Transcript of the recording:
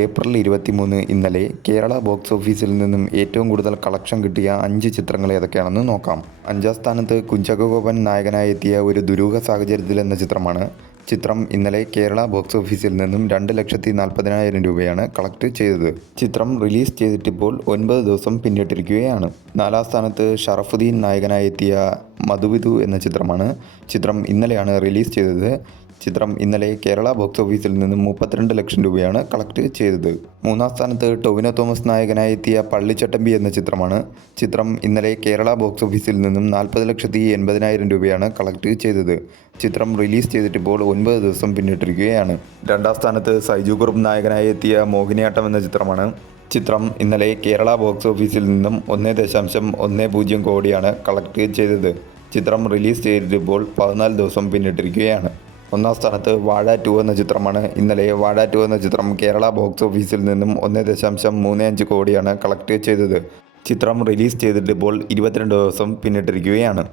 April 23 ഇന്നലെ Kerala box ഓഫീസിൽ നിന്നും ഏറ്റവും കൂടുതൽ കളക്ഷൻ കിട്ടിയ 5 ചിത്രങ്ങൾ ഏതൊക്കെയാണെന്ന് നോക്കാം. 5-ാം സ്ഥാനത്ത് കുഞ്ചാക്കോ ബോബൻ നായകനായി എത്തിയ ഒരു ദുരൂഹ സാഹചര്യത്തിൽ എന്ന ചിത്രമാണ്. ചിത്രം ഇന്നലെ കേരള ബോക്സ് ഓഫീസിൽ നിന്നും 2,40,000 രൂപയാണ് കളക്ട് ചെയ്തത്. ചിത്രം റിലീസ് ചെയ്തിട്ടിപ്പോൾ 9 ദിവസം പിന്നിട്ടിരിക്കുകയാണ്. 4-ാം സ്ഥാനത്ത് ഷറഫുദ്ദീൻ നായകനായി എത്തിയ മധുവിധു എന്ന ചിത്രമാണ്. ചിത്രം ഇന്നലെയാണ് റിലീസ് ചെയ്തത്. ചിത്രം ഇന്നലെ കേരള ബോക്സ് ഓഫീസിൽ നിന്നും 32 ലക്ഷം രൂപയാണ് കളക്ട് ചെയ്തത്. 3-ാം സ്ഥാനത്ത് ടൊവിനോ തോമസ് നായകനായി എത്തിയ പള്ളിച്ചട്ടമ്പി എന്ന ചിത്രമാണ്. ചിത്രം ഇന്നലെ കേരള ബോക്സ് ഓഫീസിൽ നിന്നും 40,80,000 രൂപയാണ് കളക്ട് ചെയ്തത്. ചിത്രം റിലീസ് ചെയ്തിട്ടിപ്പോൾ 9 ദിവസം പിന്നിട്ടിരിക്കുകയാണ്. 2-ാം സ്ഥാനത്ത് സൈജു കുറുപ്പ് നായകനായി എത്തിയ മോഹിനിയാട്ടം എന്ന ചിത്രമാണ്. ചിത്രം ഇന്നലെ കേരള ബോക്സ് ഓഫീസിൽ നിന്നും 1.10 കോടിയാണ് കളക്ട് ചെയ്തത്. ചിത്രം റിലീസ് ചെയ്തിട്ടിപ്പോൾ 14 ദിവസം പിന്നിട്ടിരിക്കുകയാണ്. 1-ാം സ്ഥാനത്ത് വാഴ 2 എന്ന ചിത്രമാണ്. ഇന്നലെ വാഴ 2 എന്ന ചിത്രം കേരള ബോക്സ് ഓഫീസിൽ നിന്നും 1.35 കോടിയാണ് കളക്ട് ചെയ്തത്. ചിത്രം റിലീസ് ചെയ്തിട്ടിപ്പോൾ 22 ദിവസം പിന്നിട്ടിരിക്കുകയാണ്.